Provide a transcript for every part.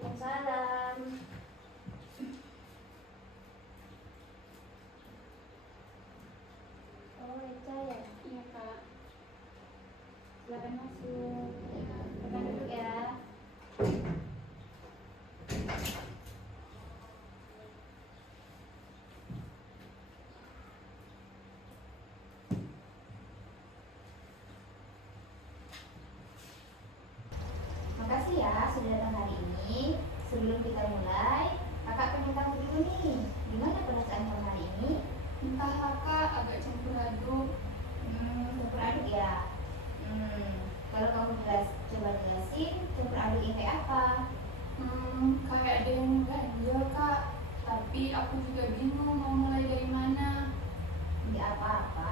Waalaikumsalam. Oh, Eca ya? Iya kak, silakan masuk. Makan dulu ya. Makasih ya sudah datang hari ini. Sebelum kita mulai, kakak pengen tahu dulu nih, gimana perasaan kamu hari ini? Entah kak, agak campur aduk. Campur aduk ya. Kalau kamu coba jelasin, campur aduk ini kayak apa? Kayak ada yang ganjel kak, tapi aku juga bingung mau mulai dari mana. Nggak apa-apa.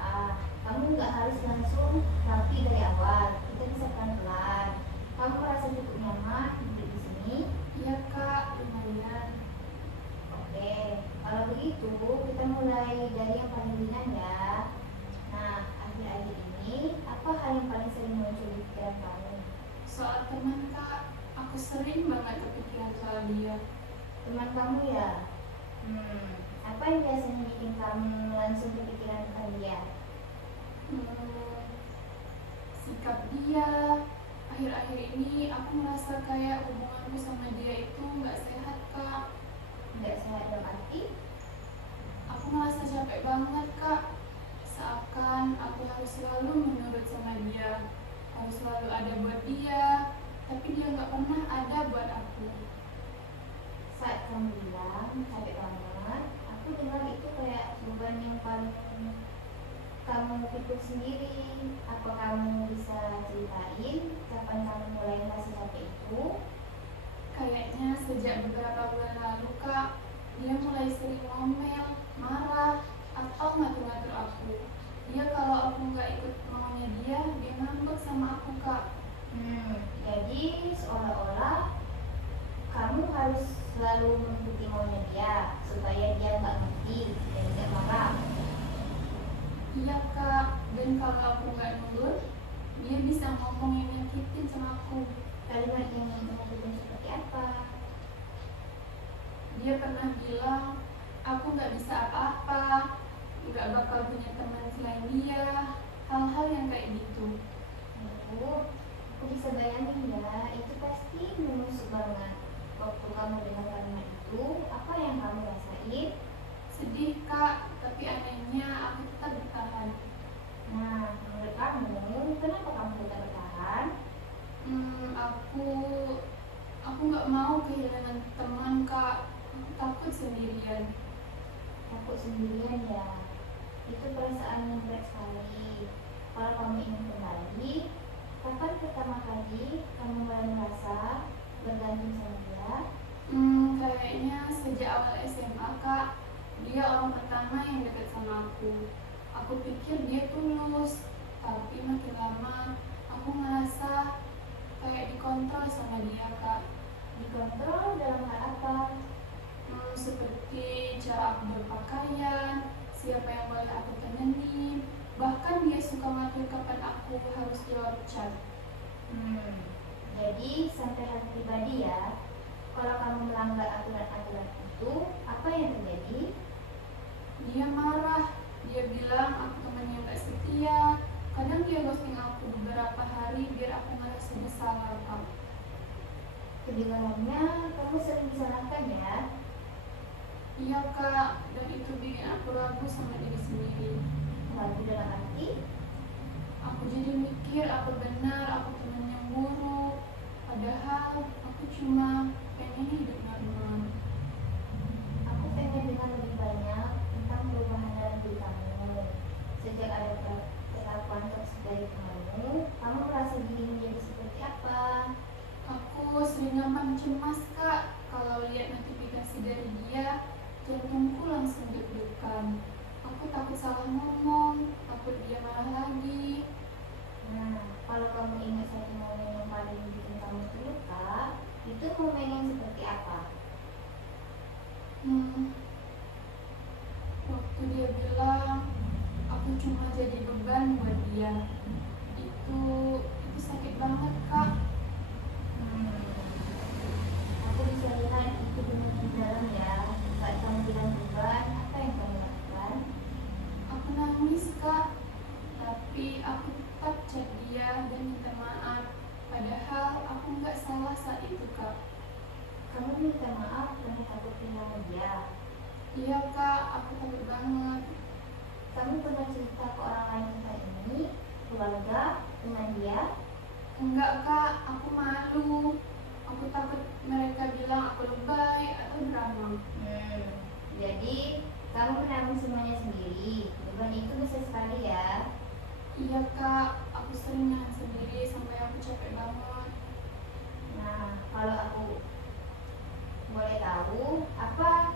Kamu nggak harus langsung rapi dari awal. Kita bisa pelan-pelan. Kamu merasa cukup nyaman duduk di sini? Iya kak, lumayan. Oke. Kalau begitu, kita mulai dari yang paling ringan ya. Nah, akhir-akhir ini, apa hal yang paling sering muncul di pikiran kamu? Soal teman kak, aku sering banget kepikiran soal dia. Teman kamu ya? Apa yang biasanya bikin kamu langsung kepikiran tentang dia? Sikap dia. Akhir-akhir ini aku merasa kayak hubunganku sama dia itu nggak sehat kak. Nggak sehat dalam arti? Aku merasa capek banget kak. Seakan aku harus selalu menurut sama dia, harus selalu ada buat dia, tapi dia nggak pernah ada buat aku. Saat kamu bilang capek banget, aku dengar itu kayak beban yang paling kamu pikul sendiri. Apa kamu bisa ceritain kapan kamu mulai merasa capek itu? Kayaknya sejak beberapa bulan lalu kak, dia mulai sering ngomel, marah, atau ngatur-ngatur aku. Dia kalau aku nggak ikut maunya dia ngambek sama aku kak. Jadi seolah-olah kamu harus selalu mengikuti maunya dia supaya dia nggak ngerti dan tidak marah. Iya kak, dan kalau aku nggak nurut, dia bisa ngomong yang nyakitin sama aku. Kalimat yang menyakitkan seperti apa? Dia pernah bilang, aku nggak bisa apa-apa, nggak bakal punya teman selain dia, hal-hal yang kayak gitu. Aku bisa bayangin ya, itu pasti menusuk banget. Waktu kamu dengar kalimat itu, apa yang kamu rasain? Sedih kak, tapi anehnya aku tetap bertahan. Nah, menurut kamu, kenapa kamu tetap bertahan? Aku nggak mau kehilangan teman kak, aku takut sendirian. Takut sendirian ya. Itu perasaan yang berat sekali. Kalau kamu ingin kembali, kapan pertama kali kamu mulai merasa bergantung sama dia? Kayaknya sejak awal SMA kak, dia orang pertama yang dekat sama aku. Aku pikir dia tulus, tapi makin lama aku ngerasa kayak dikontrol sama dia kak. Dikontrol dalam hal apa? Seperti cara aku berpakaian, siapa yang boleh aku temenin, bahkan dia suka ngatur kapan aku harus jawab chat. Jadi sampai hal pribadi ya. Kalau kamu melanggar aturan-aturan itu, apa yang terjadi? Dia marah, dia bilang aku teman yang gak setia. Kadang dia ghosting aku beberapa hari biar aku ngerasa bersalah kak. Kedengarannya kamu sering disalahkan ya. Iya kak, dan itu bikin aku ragu sama diri sendiri. Ragu dalam arti? Aku jadi mikir apa benar aku teman yang buruk, padahal aku cuma pengen hidup normal. Aku pengen dengar lebih banyak tentang perubahan dalam diri kamu. Sejak ada perlakuan toksik dari kamu merasa diri menjadi seperti apa? Aku sering gampang cemas kak, kalau lihat notifikasi dari dia, jantungku langsung deg-degan. Aku takut salah ngomong, takut dia marah lagi. Nah, kalau kamu ingat satu momen yang paling bikin kamu terluka, itu momen yang seperti apa? Waktu dia bilang aku cuma jadi beban buat dia, itu sakit banget kak. Aku bisa dalam ya. Saat kamu bilang beban, apa yang kamu lakukan? Aku nangis kak, tapi aku tetap chat dia dan minta maaf. Padahal aku nggak salah saat itu kak. Kamu minta maaf karena takut kehilangan dia. Iya kak, aku takut banget. Kamu pernah cerita ke orang lain tentang ini? Keluarga, teman dia? Enggak kak, aku malu. Aku takut mereka bilang aku lebay atau drama. Jadi kamu menanggung semuanya sendiri. Beban itu besar sekali ya. Iya kak, aku sering nahan sendiri sampai aku capek banget. Nah, kalau aku boleh tahu, apa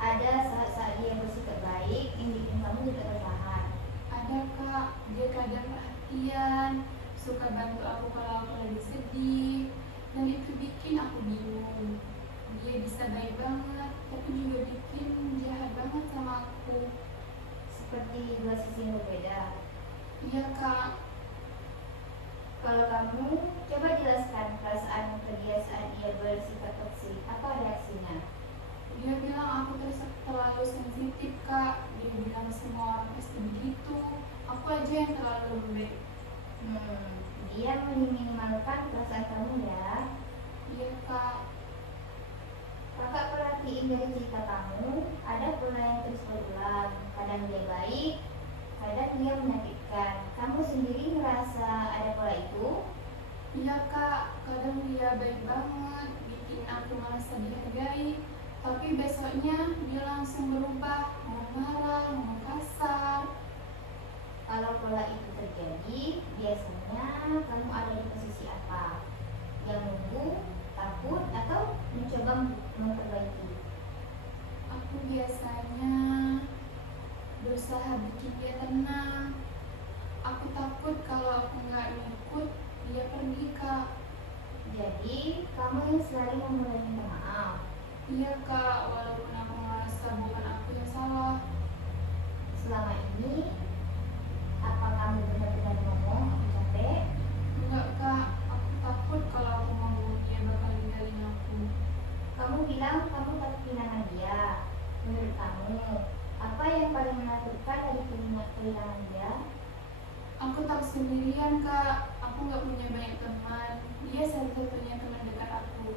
ada saat-saat dia bersikap baik yang bikin kamu tidak bertahan? Ada kak, dia kadang perhatian, suka bantu aku kalau aku lagi sedih, dan itu bikin aku bingung. Dia bisa baik banget, tapi juga bikin jahat banget sama aku. Seperti dua sisi yang berbeda. Iya kak, Kalau kamu coba jelaskan perasaan ke dia saat dia bersikap toksik, apa reaksinya? dia bilang aku terlalu sensitif kak. Dia bilang semua orang pasti begitu, aku aja yang terlalu lembek. Dia meminimalkan perasaan kamu ya. Iya kak, Kakak perhatiin dari cerita kamu, ada pola yang terus berulang. Kadang dia baik, kadang dia menyakitkan. Kamu sendiri merasa ada pola itu? iya kak, kadang dia baik banget, bikin aku merasa dihargai. Tapi besoknya dia langsung berubah, marah-marah, ngomong kasar. Kalau pola itu terjadi, biasanya kamu ada di posisi apa? Yang nunggu, takut, atau mencoba memperbaiki? Aku biasanya berusaha bikin dia tenang. Aku takut kalau aku nggak ngikut, dia pergi kak. Jadi, kamu yang selalu memulai minta maaf. Iya kak, walaupun aku merasa bukan aku yang salah. Selama ini, apa kamu benar-benar ngomong aku capek? Enggak kak, aku takut kalau aku ngomong dia bakal ninggalin aku. Kamu bilang kamu takut kehilangan dia. Menurut kamu, apa yang paling menakutkan dari kehilangan dia? Aku tak sendirian kak, aku nggak punya banyak teman. Dia satu-satunya teman dekat aku.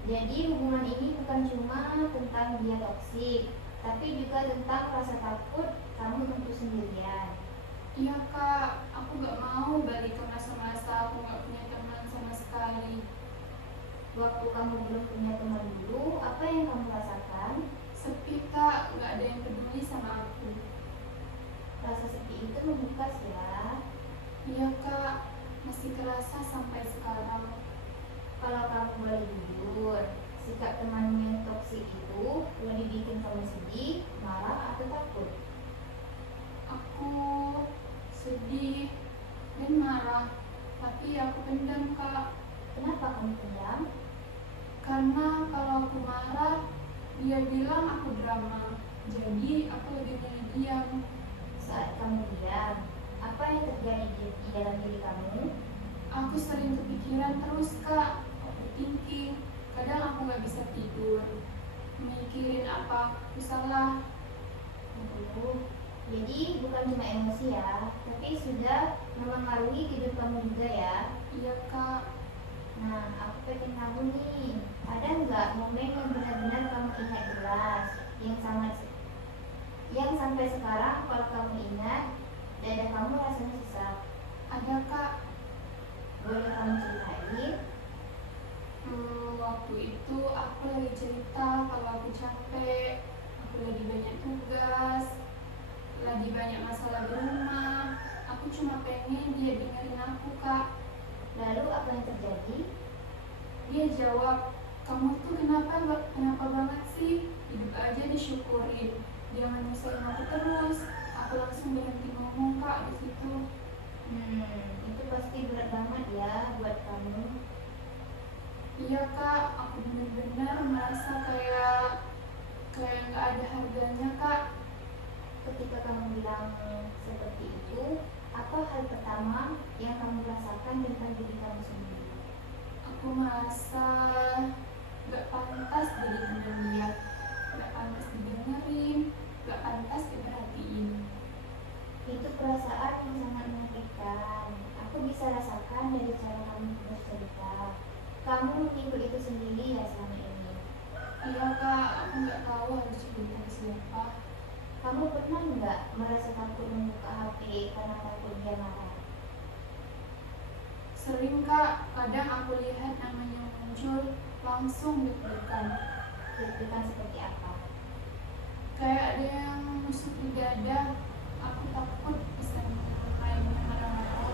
Jadi hubungan ini bukan cuma tentang dia toksik, tapi juga tentang rasa takut kamu untuk sendirian. Iya kak, aku nggak mau balik ke masa-masa aku nggak punya teman sama sekali. Waktu kamu belum punya teman dulu, apa yang kamu rasakan? Sepi kak, nggak ada yang peduli sama aku. Rasa sepi itu membekas ya. Iya kak, masih kerasa sampai sekarang. Kalau kamu boleh jujur, sikap temanmu yang toksik itu lebih bikin kamu sedih, marah, atau takut? Aku sedih dan marah, tapi aku pendam kak. Kenapa kamu pendam? Karena kalau aku marah, dia bilang aku drama. Jadi aku lebih milih diam. Saat kamu diam, apa yang terjadi di dalam diri kamu? Aku sering kepikiran terus kak, overthinking. Kadang aku nggak bisa tidur, mikirin apa aku salah. Jadi bukan cuma emosi ya, tapi sudah memengaruhi hidup kamu juga ya. Iya kak, Nah, aku pengen tahu nih, ada nggak momen yang benar-benar kamu ingat jelas, yang sampai sekarang kalau kamu ingat, dada kamu rasanya sesak. ada kak. Boleh kamu ceritain? Waktu itu aku lagi cerita kalau aku capek, aku lagi banyak tugas, lagi banyak masalah di rumah. Aku cuma pengen dia dengerin aku kak. Lalu apa yang terjadi? Dia jawab, kamu tuh kenapa banget sih? Hidup aja disyukurin, jangan nyusahin aku terus. Aku langsung berhenti ngomong kak di situ. Itu pasti berat banget ya buat kamu. Iya kak, aku benar-benar merasa kayak nggak ada harganya kak. Ketika kamu bilang seperti itu, apa hal pertama yang kamu rasakan tentang diri kamu sendiri? Aku merasa gak pantas jadi teman dia, gak pantas didengerin, gak pantas diperhatiin. Itu perasaan yang sangat menyakitkan. Aku bisa rasakan dari cara kamu bercerita. Kamu memikul itu sendiri ya selama ini. Iya kak, aku gak tahu harus cerita ke siapa. Kamu pernah nggak merasa takut membuka HP karena takut dia marah? Sering kak, kadang aku lihat namanya muncul, langsung deg-degan. Deg-degan seperti apa? Kayak ada yang nusuk di dada. Aku takut bisa lainnya marah-marah.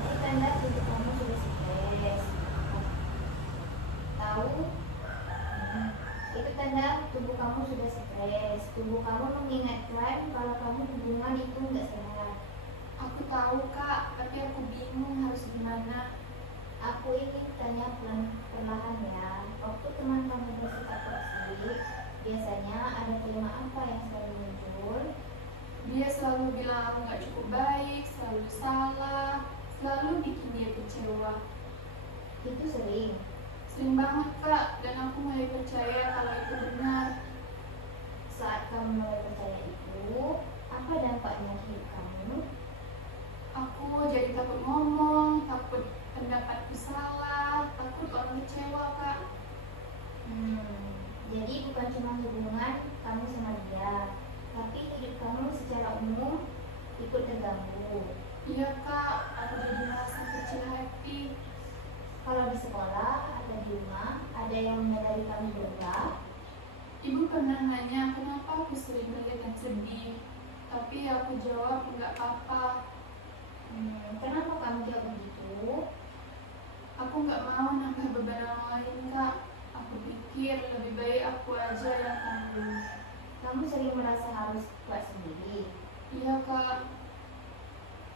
Itu tanda tubuh kamu sudah stres. Tahu? Itu tanda tubuh kamu sudah stres. Tubuh kamu mengingatkan kalau kamu hubungan itu nggak sehat. Aku tahu kak, tapi aku bingung harus gimana. Aku ingin tanya perlahan ya. Waktu teman kamu bersikap toksik, biasanya ada tema apa yang selalu muncul? Dia selalu bilang aku gak cukup baik, selalu salah, selalu bikin dia kecewa. Itu sering. Sering banget kak, dan aku mulai percaya kalau itu benar. Saat kamu mulai percaya itu, apa dampaknya ke hidup kamu? Aku jadi takut ngomong, takut pendapatku salah, takut orang kecewa kak. Jadi bukan cuma hubungan kamu sama dia, tapi hidup kamu secara umum ikut terganggu. Iya kak, aku jadi merasa kecil hati. Kalau di sekolah atau di rumah, ada yang menyadari kamu berubah? Ibu pernah nanya kenapa aku sering kelihatan sedih, tapi aku jawab nggak apa-apa. Kenapa kamu jawab begitu? Aku nggak mau nambah beban orang lain kak. Aku pikir lebih baik aku aja yang tanggung. Kamu sering merasa harus kuat sendiri. Iya kak.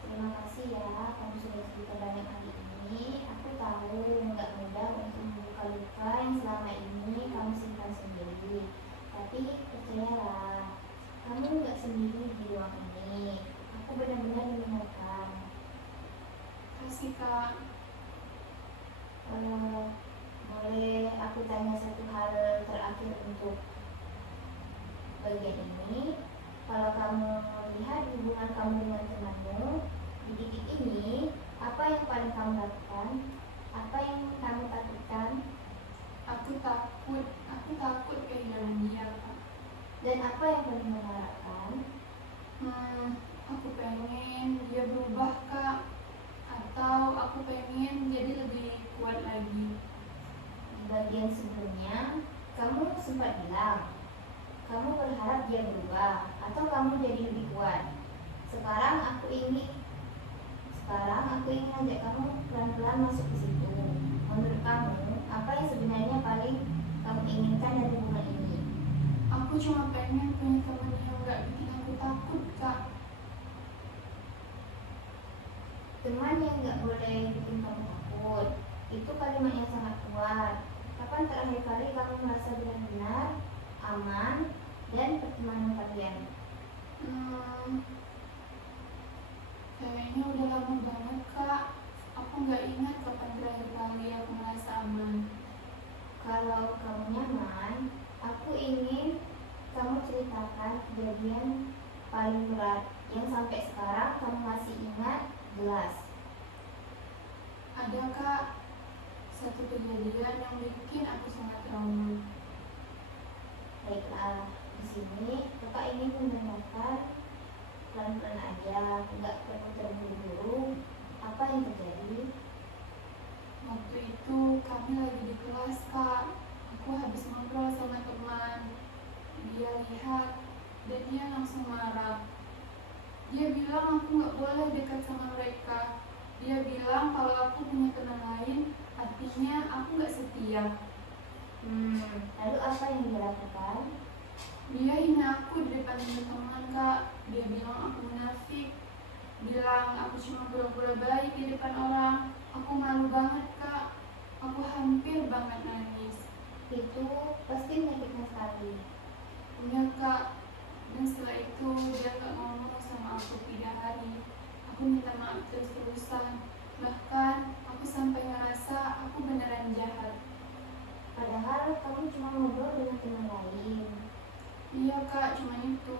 Terima kasih ya, kamu sudah cerita banyak hari ini. Aku tahu nggak mudah untuk membuka luka yang selama ini kamu simpan sendiri. Tapi percayalah, kamu nggak sendiri di ruang ini. Aku benar-benar mendengarkan. Kasih kak. Boleh aku tanya satu hal terakhir untuk bagian ini? Kalau kamu lihat hubungan kamu dengan temanmu di titik ini, apa yang paling kamu lakukan? Apa yang kamu takutkan? Aku takut kehilangan dia kak. Dan apa yang paling kamu harapkan? Aku pengen dia berubah kak. Atau aku pengen jadi lebih kuat lagi. Di bagian sebelumnya, kamu sempat bilang kamu berharap dia berubah atau kamu jadi lebih kuat. Sekarang aku ingin ajak kamu pelan-pelan masuk ke situ. Menurut kamu, apa yang sebenarnya paling kamu inginkan dari hubungan ini? Aku cuma pengen punya teman yang gak bikin aku takut kak. Teman yang gak boleh bikin kamu takut, itu kalimat yang sangat kuat. Kapan terakhir kali kamu merasa benar-benar aman dan pertemanan kalian? Kayaknya udah lama banget kak. Aku gak ingat kapan terakhir kali aku merasa aman. Kalau kamu nyaman, aku ingin kamu ceritakan kejadian paling berat yang sampai sekarang kamu masih ingat jelas. Ada kak, satu kejadian yang bikin aku sangat trauma. Baiklah, di sini kakak ingin mendengarkan pelan-pelan aja, nggak perlu terburu-buru. Apa yang terjadi? Waktu itu kami lagi di kelas kak. Aku habis ngobrol sama teman. Dia lihat dan dia langsung marah. Dia bilang aku gak boleh dekat sama mereka. Dia bilang kalau aku punya teman lain, artinya aku gak setia. Lalu apa yang dia lakukan? Dia hina aku di depan teman-teman kak. Dia bilang aku munafik. Bilang aku cuma pura-pura baik di depan orang. Aku malu banget kak. Aku hampir banget nangis. Itu pasti menyakitkan sekali. Iya kak. Dan setelah itu dia gak ngomong sama aku 3 hari. Aku minta maaf terus-terusan. Bahkan aku sampai ngerasa aku beneran jahat. Padahal kamu cuma ngobrol dengan teman lain. Iya kak, cuma itu.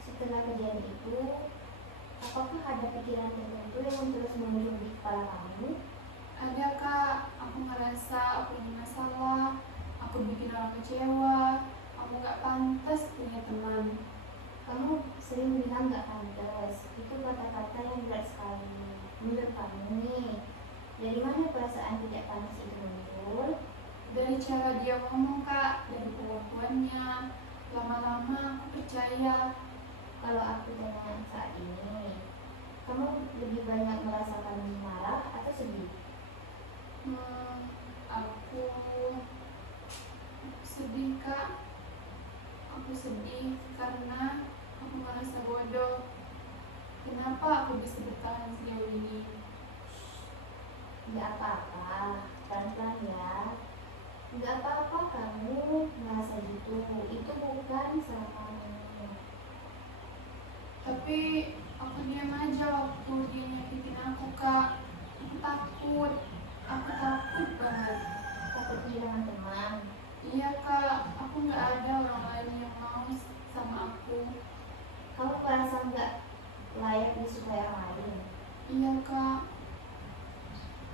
Setelah kejadian itu, apakah ada pikiran tertentu yang terus muncul di kepala kamu? Ada kak, aku ngerasa aku punya masalah, aku bikin orang kecewa, aku gak pantas punya teman. Kamu sering bilang gak pantas. Itu kata-kata yang berat sekali. Menurut kamu nih, dari mana perasaan tidak pantas itu muncul? Dari cara dia ngomong kak, dari pengakuannya, lama-lama aku percaya. Kalau aku tanya saat ini, kamu lebih banyak merasakan marah atau sedih? Aku sedih kak. Aku sedih karena aku merasa bodoh. Kenapa aku bisa bertahan sejauh ini? Gak apa-apa, pelan-pelan ya. Gak apa-apa kamu merasa gitu. Itu bukan salah kamu. Tapi aku diam aja waktu dia nyakitin aku kak. Aku takut banget. Takut kehilangan teman. Iya kak, aku gak ada orang lain yang mau sama aku. Kamu merasa gak layak disukai orang lain. Iya kak.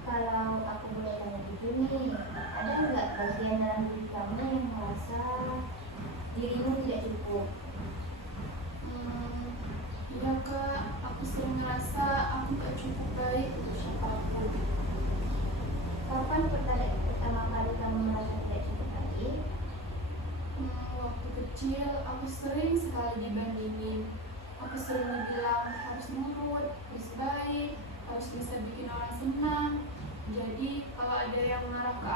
Kalau aku boleh tanya jujur nih, ada nggak bagian dalam diri kamu yang merasa dirimu tidak cukup? Iya kak, aku sering ngerasa aku gak cukup baik untuk siapapun. Kapan pertama kali kamu merasa tidak cukup baik? Waktu kecil aku sering sekali dibandingin. Aku sering dibilang harus nurut, harus baik, harus bisa bikin orang senang. Jadi kalau ada yang marah ke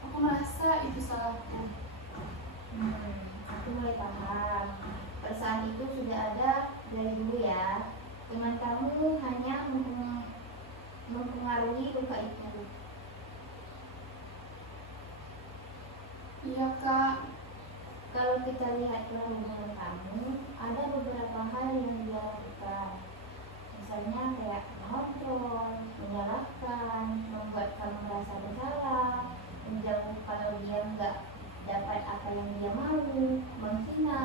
aku merasa itu salahku. Aku mulai paham. Perasaan itu sudah ada dari dulu ya. Teman kamu hanya mempengaruhi luka itu. Iya kak. Kalau kita lihat ke hubungan kamu, ada beberapa hal yang dia lakukan. Misalnya kayak mengontrol, menyalahkan, membuat kamu merasa bersalah, menjauh kalau dia nggak dapat apa yang dia mau, menghina,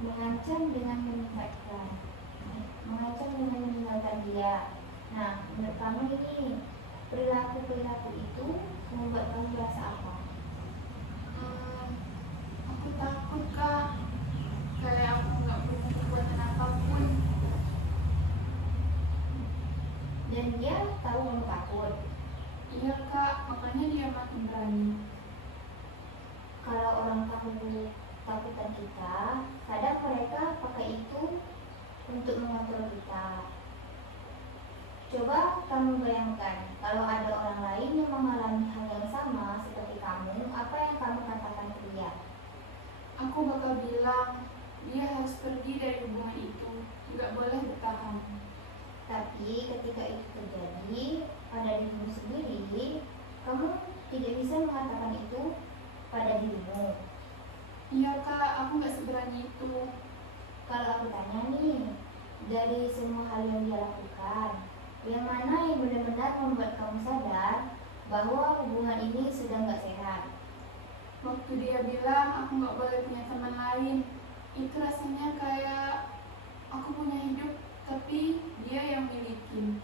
mengancam dengan meninggalkan dia. Nah, menurut kamu ini perilaku itu membuat kamu merasa apa? Aku takut kak, kayak aku gak punya kekuatan apapun. Dan dia tahu kamu takut. Iya kak, makanya dia makin berani. Kalau orang tahu takutan kita, kadang mereka pakai itu untuk mengontrol kita. Coba kamu bayangkan, kalau ada orang lain yang mengalami hal yang sama seperti kamu, apa yang kamu katakan ke dia? Aku bakal bilang, dia harus pergi dari hubungan itu, gak boleh bertahan. Tapi ketika itu terjadi pada dirimu sendiri, kamu tidak bisa mengatakan itu pada dirimu. Iya kak, aku gak seberani itu. Kalau aku tanya nih, dari semua hal yang dia lakukan, yang mana yang benar-benar membuat kamu sadar bahwa hubungan ini sudah gak sehat? Waktu dia bilang aku gak boleh punya teman lain, itu rasanya kayak aku punya hidup tapi dia yang milikin.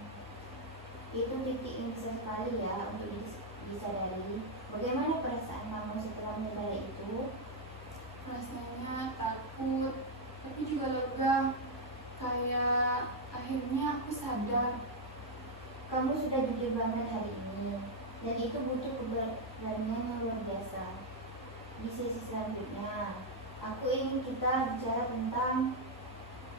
Itu titik yang besar sekali ya untuk disadari. Bagaimana perasaan kamu setelah menyadari itu? Rasanya takut, tapi juga lega. Kayak akhirnya aku sadar. Kamu sudah jujur banget hari ini, dan itu butuh keberanian yang luar biasa. Di sesi selanjutnya, aku ingin kita bicara tentang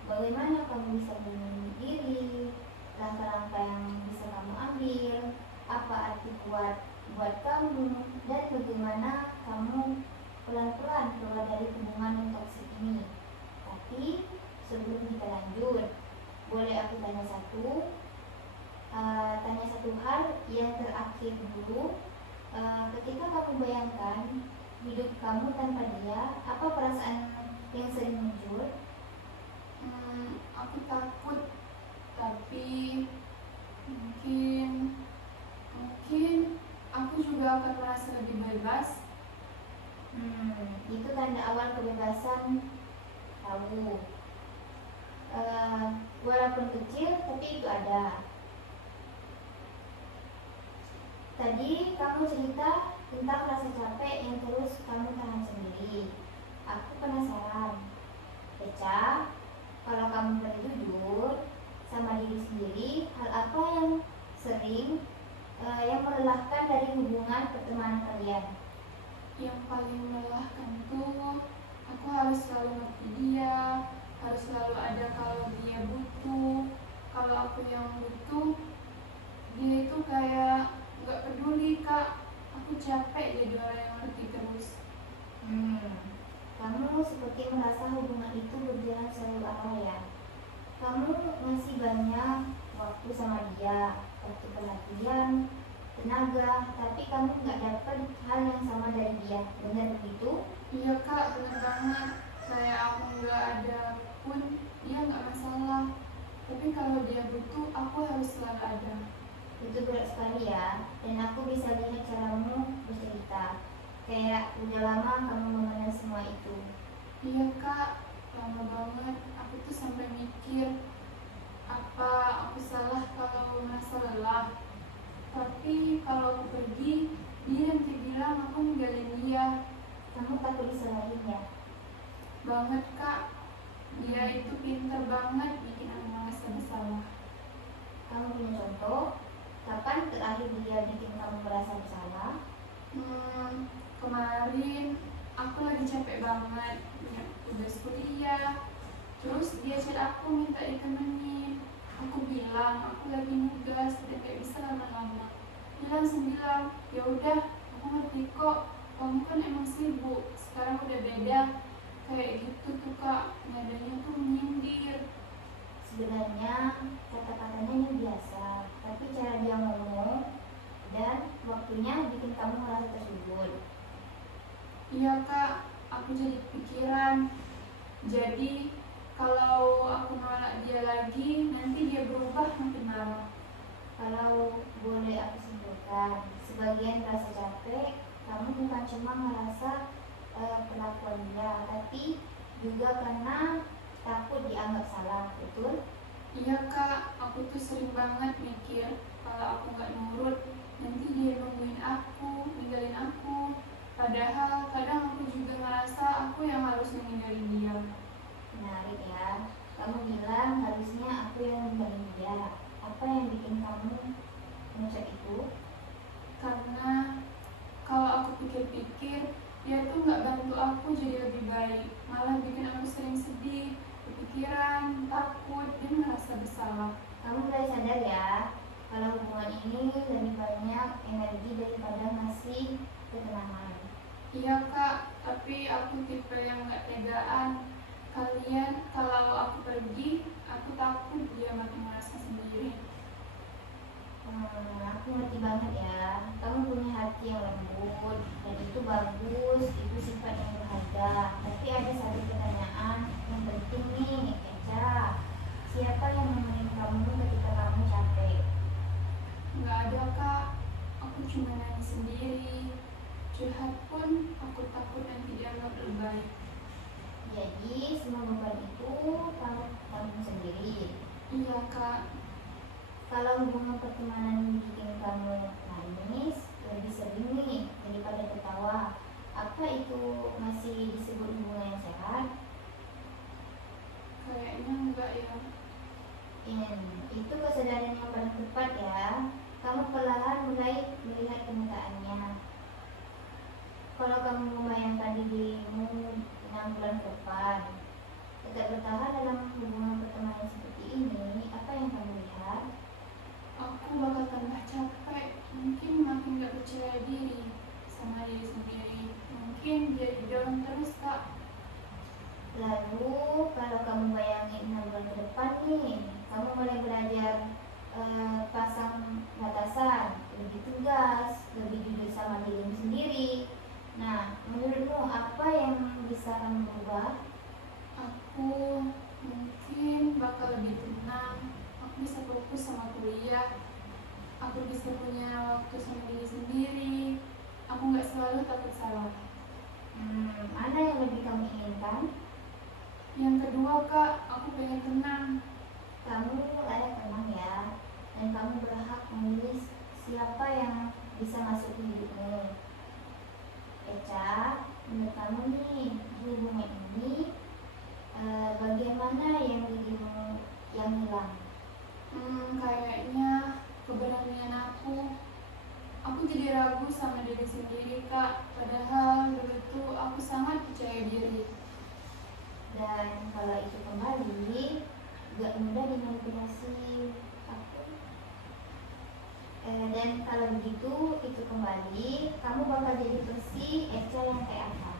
bagaimana kamu bisa melindungi diri, langkah-langkah yang bisa kamu ambil, apa arti buat kamu, dan bagaimana kamu pelan-pelan keluar dari hubungan yang toksik ini. Tapi sebelum kita lanjut, boleh aku tanya satu hal yang terakhir dulu. Ketika kamu bayangkan hidup kamu tanpa dia, apa perasaan yang sering muncul? Aku takut, tapi mungkin aku juga akan merasa lebih baik tapi itu ada. Tadi kamu cerita tentang rasa capek yang terus kamu tahan sendiri. Aku penasaran, Eca, kalau kamu boleh jujur sama diri sendiri, hal apa yang sering yang melelahkan dari hubungan pertemanan kalian? Yang paling melelahkan tuh aku harus selalu ngerti dia, harus selalu ada kalau dia butuh. Kalau aku yang butuh, dia itu kayak nggak peduli kak. Aku capek jadi orang yang ngerti terus. Kamu seperti merasa hubungan itu berjalan selalu arah ya. Kamu masih banyak waktu sama dia, waktu perhatian, tenaga, tapi kamu nggak dapat hal yang sama dari dia. Benar begitu? Iya kak, bener banget. Kayak aku nggak ada pun dia nggak masalah. Tapi kalau dia butuh, aku harus selalu ada. Itu berat sekali ya. Dan aku bisa lihat caramu bercerita. Kayak udah lama kamu mengenal semua itu. Iya kak, lama banget. Aku tuh sampai mikir, apa aku salah kalau merasa lelah. Tapi kalau aku pergi, dia nanti bilang aku ninggalin dia. Kamu takut disalahin ya? Banget kak, dia itu pintar banget bikin aku merasa bersalah. Kamu punya contoh? Kapan terakhir dia bikin kamu merasa bersalah? Kemarin aku lagi capek banget, punya tugas kuliah. Terus dia chat aku minta ditemenin. Aku bilang aku lagi nugas dan gak bisa lama-lama. Dia langsung bilang, ya udah, aku ngerti kok. Kamu kan emang sibuk. Sekarang udah beda. Kayak gitu tuh kak, nadanya tuh menyindir. Sebenarnya kata-katanya yang biasa, tapi cara dia ngomong dan waktunya bikin kamu merasa tersudut. Iya kak, aku jadi pikiran. Jadi kalau aku nolak dia lagi, nanti dia berubah makin marah. Kalau boleh aku simpulkan, sebagian rasa capek kamu bukan cuma merasa perlakuan dia, tapi juga karena takut dianggap salah, betul? Iya kak, aku tuh sering banget mikir kalau aku nggak nurut, nanti dia nungguin aku, ninggalin aku. Padahal kadang aku juga ngerasa aku yang harus ninggalin dia. Menarik ya, kamu bilang harusnya aku yang ninggalin dia. Apa yang bikin kamu mengucap itu? Karena kalau aku pikir-pikir, dia tuh nggak bantu aku jadi lebih baik, malah bikin aku sering sedih, kepikiran, takut, dan merasa bersalah. Kamu mulai sadar ya, kalau hubungan ini lebih banyak energi daripada ngasih ketenangan. Iya kak, tapi aku tipe yang nggak tegaan. Kalian, kalau aku pergi, aku takut dia makin merasa sendiri. Aku ngerti banget ya, kamu punya hati yang lembut dan itu bagus, itu sifat yang berharga. Tapi ada satu pertanyaan yang penting nih, Eca. Siapa yang nemenin kamu ketika kamu capek? Nggak ada kak, aku cuma nangis sendiri. Curhat pun aku takut nanti dianggap lebay. Jadi semua beban itu kamu tanggung sendiri. Iya kak, Kalau hubungan pertemanan bikin kamu nangis lebih sering nih daripada ketawa, apa itu masih disebut hubungan yang sehat? kayaknya enggak ya. Itu kesadaran yang paling tepat ya. Kamu perlahan mulai melihat kenyataannya. Kalau kamu membayangkan dirimu 6 bulan ke depan, tetap bertahan dalam hubungan pertemanan seperti ini, apa yang kamu lihat? Aku bakal tambah capek, mungkin makin gak percaya diri sama diri sendiri. Mungkin jadi down terus kak. Lalu kalau kamu bayangin 6 bulan ke depan nih, kamu mulai belajar pasang batasan, lebih tegas, lebih jujur sama dirimu sendiri. Nah, menurutmu apa yang bisa kamu ubah? Aku mungkin bakal lebih tenang. Aku bisa fokus sama kuliah. Aku bisa punya waktu sama diri sendiri. Aku gak selalu takut salah. Mana yang lebih kamu inginkan? Yang kedua kak, aku pengen tenang. Kamu layak tenang Kayaknya keberanian aku jadi ragu sama diri sendiri kak. Padahal dulu tuh aku sangat percaya diri. Dan kalau itu kembali, gak mudah dimanipulasi aku. Dan kalau begitu itu kembali, kamu bakal jadi versi Eca yang kayak apa?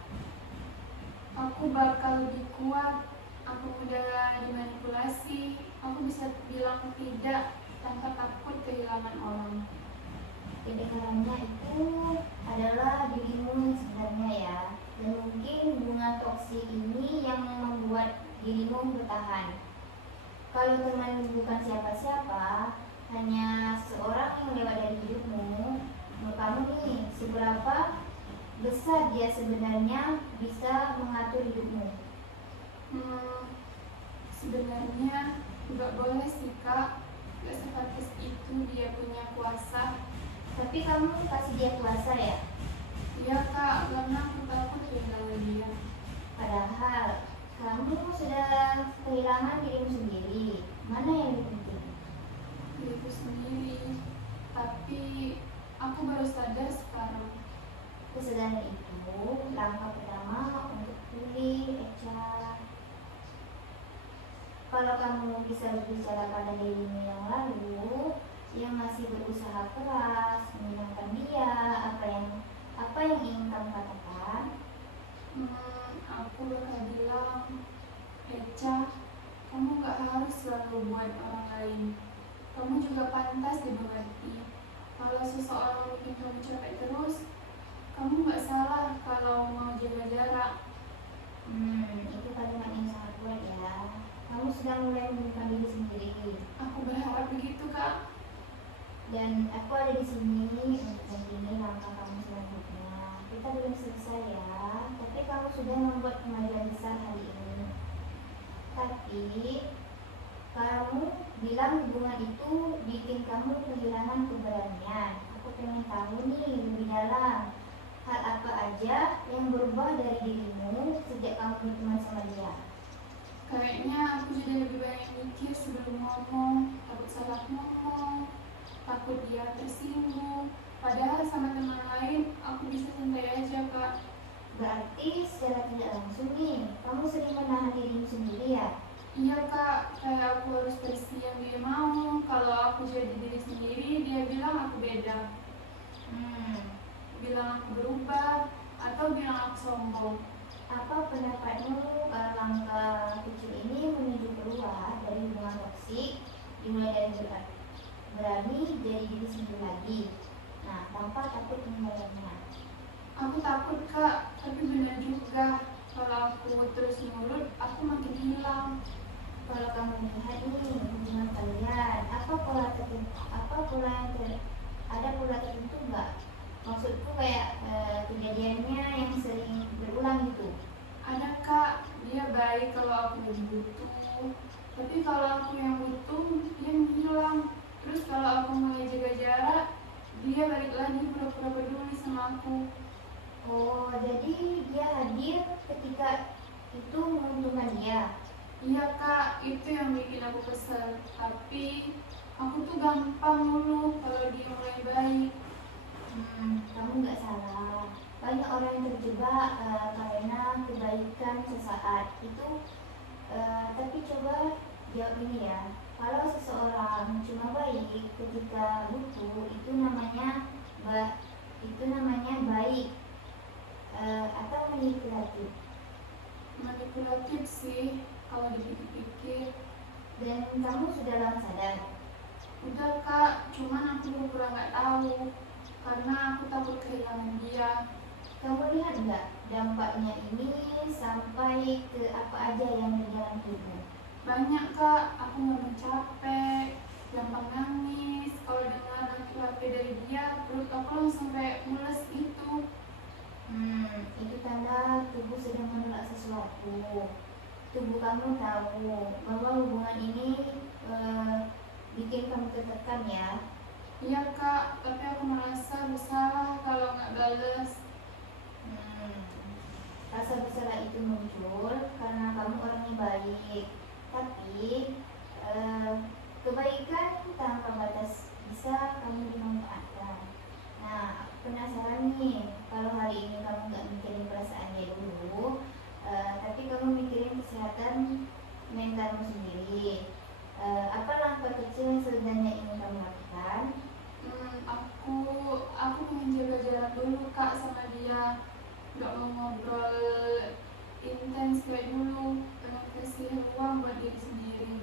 Aku bakal lebih kuat. Aku mudah dimanipulasi. Aku bisa bilang tidak tanpa takut kehilangan orang. Kedengarannya itu adalah dirimu sebenarnya ya. Dan mungkin hubungan toksik ini yang membuat dirimu bertahan. Kalau teman bukan siapa-siapa, hanya seorang yang lewat dari hidupmu, menurut kamu nih, seberapa besar dia sebenarnya bisa mengatur hidupmu? Sebenarnya nggak boleh sih kak. Nggak sebatas itu dia punya kuasa. Tapi kamu kasih dia kuasa ya? Iya kak, karena aku takut kehilangan dia. Padahal kamu sudah kehilangan dirimu sendiri. Mana yang lebih penting? Diriku sendiri. Tapi aku baru sadar sekarang. Kesadaran itu langkah pertama untuk pulih, Eca. Kalau kamu bisa berbicara pada dirimu yang lalu, yang masih berusaha keras menyenangkan dia, apa yang ingin kamu katakan? Aku bakal bilang, Eca, kamu gak harus selalu buat orang lain. Kamu juga pantas dimengerti. Kalau seseorang bikin kamu capek terus, kamu gak salah kalau mau jaga jarak. Itu kalimat yang sangat kuat ya. Kamu sudah mulai menemukan diri sendiri. Aku berharap begitu kak. Dan aku ada di sini untuk mendampingi langkah kamu selanjutnya. Kita belum selesai ya, tapi kamu sudah membuat kemajuan besar hari ini. Tapi kamu bilang hubungan itu bikin kamu kehilangan keberanian. Aku pengen tahu nih lebih dalam, hal apa aja yang berubah dari dirimu sejak kamu berteman sama dia? Kayaknya aku jadi lebih banyak mikir sebelum ngomong, takut salah ngomong, takut dia tersinggung. Padahal sama teman lain aku bisa santai aja kak. Berarti secara tidak langsung nih, kamu sering menahan dirimu sendiri ya? Iya kak, kayak aku harus versi yang dia mau. Kalau aku jadi diri sendiri, dia bilang aku beda. Bilang aku berubah, atau bilang aku sombong. Apa pendapatmu kalau langkah kecil ini menuju keluar dari hubungan toksik, dimulai dari berani jadi diri sendiri lagi? Nah, tanpa takut kehilangannya. Aku takut kak, tapi benar juga. Kalau aku terus nurut, aku makin hilang. Kalau kamu melihat nih hubungan kalian, ada pola tertentu nggak? Maksudku kayak kejadiannya yang sering berulang gitu. Ada kak, dia baik kalau aku lagi butuh. Tapi kalau aku yang butuh, dia menghilang. Terus kalau aku mulai jaga jarak, dia balik lagi pura-pura peduli sama aku. Oh, jadi dia hadir ketika itu menguntungkan dia. Iya kak, itu yang bikin aku kesel. Tapi aku tuh gampang ngeluh kalau dia mulai baik. Kamu nggak salah. Banyak orang yang terjebak karena kebaikan sesaat itu. Tapi coba jawab ini ya. Kalau seseorang cuma baik ketika butuh, itu namanya baik atau manipulatif. Manipulatif sih kalau dipikir-pikir. Dan kamu sudah lama sadar? Udah kak, cuman aku pura-pura nggak tahu karena aku takut kehilangan dia. Kamu lihat nggak dampaknya ini sampai ke apa aja yang berjalan hidupmu? Banyak kak, aku nggak capek, gampang nangis. Kalau dengar laki-laki dari dia, perut aku langsung kayak mules gitu. Itu tanda tubuh sedang menolak sesuatu. Tubuh kamu tahu bahwa hubungan ini bikin kamu tertekan ya. Iya kak, tapi aku merasa bersalah kalau nggak balas. Rasa bersalah itu muncul karena kamu orangnya baik. Tapi kebaikan bisa kamu dimanfaatkan. Nah, aku penasaran nih, kalau hari ini kamu nggak mikirin perasaan dia dulu, tapi kamu mikirin kesehatan mentalmu sendiri. Apa langkah kecil yang sebenarnya ingin kamu lakukan? Aku pengen jaga jarak dulu kak sama dia, nggak mau ngobrol intens kayak dulu, pengen kasih ruang buat diri sendiri.